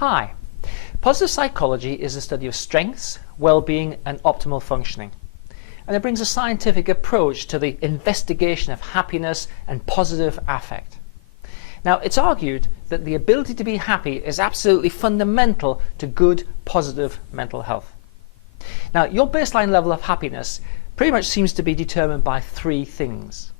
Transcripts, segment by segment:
Hi. Positive psychology is the study of strengths, well-being and optimal functioning. And it brings a scientific approach to the investigation of happiness and positive affect. Now, it's argued that the ability to be happy is absolutely fundamental to good, positive mental health. Now, your baseline level of happiness pretty much seems to be determined by three things.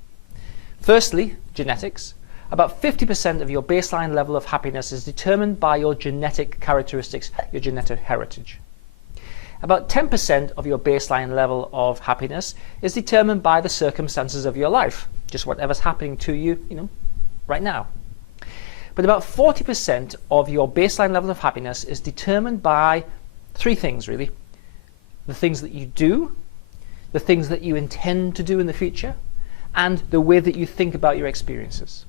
Firstly, genetics. About 50% of your baseline level of happiness is determined by your genetic characteristics, your genetic heritage. About 10% of your baseline level of happiness is determined by the circumstances of your life, just whatever's happening to you, right now. But about 40% of your baseline level of happiness is determined by three things, really. The things that you do, the things that you intend to do in the future, and the way that you think about your experiences.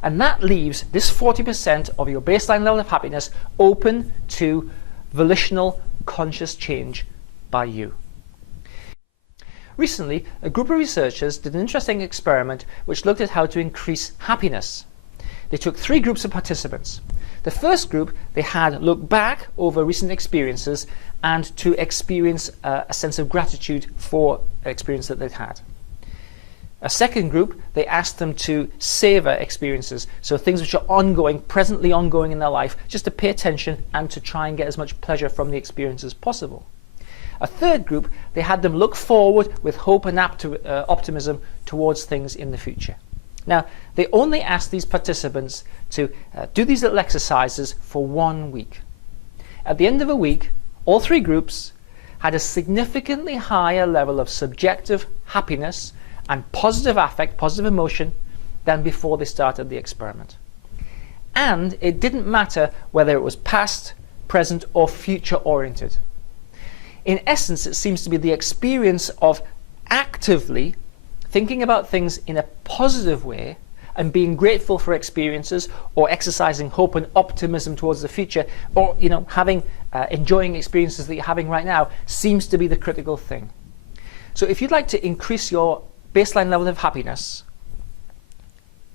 And that leaves this 40% of your baseline level of happiness open to volitional, conscious change by you. Recently, a group of researchers did an interesting experiment which looked at how to increase happiness. They took three groups of participants. The first group, they had look back over recent experiences and to experience a sense of gratitude for an experience that they'd had. A second group, they asked them to savor experiences, so things which are ongoing, presently ongoing in their life, just to pay attention and to try and get as much pleasure from the experience as possible. A third group, they had them look forward with hope and optimism towards things in the future. Now, they only asked these participants to do these little exercises for 1 week. At the end of a week, all three groups had a significantly higher level of subjective happiness and positive affect, positive emotion, than before they started the experiment. And it didn't matter whether it was past, present, or future-oriented. In essence, it seems to be the experience of actively thinking about things in a positive way and being grateful for experiences, or exercising hope and optimism towards the future, or enjoying experiences that you're having right now, seems to be the critical thing. So if you'd like to increase your baseline level of happiness,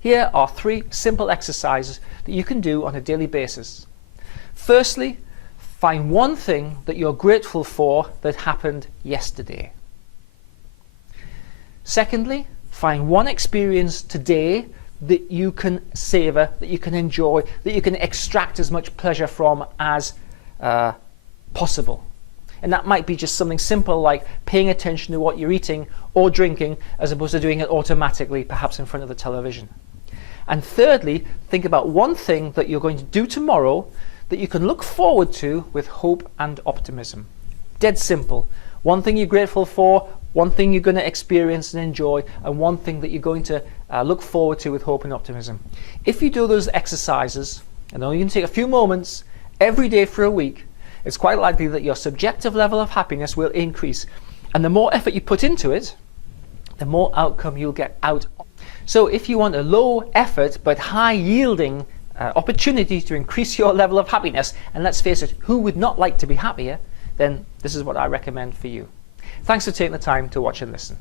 here are three simple exercises that you can do on a daily basis. Firstly, find one thing that you're grateful for that happened yesterday. Secondly, find one experience today that you can savor, that you can enjoy, that you can extract as much pleasure from as possible. And that might be just something simple like paying attention to what you're eating or drinking, as opposed to doing it automatically, perhaps in front of the television. And thirdly, think about one thing that you're going to do tomorrow that you can look forward to with hope and optimism. Dead simple. One thing you're grateful for, one thing you're going to experience and enjoy, and one thing that you're going to look forward to with hope and optimism. If you do those exercises, and only you can take a few moments every day for a week, it's quite likely that your subjective level of happiness will increase. And the more effort you put into it, the more outcome you'll get out. So if you want a low effort but high yielding opportunity to increase your level of happiness, and let's face it, who would not like to be happier, then this is what I recommend for you. Thanks for taking the time to watch and listen.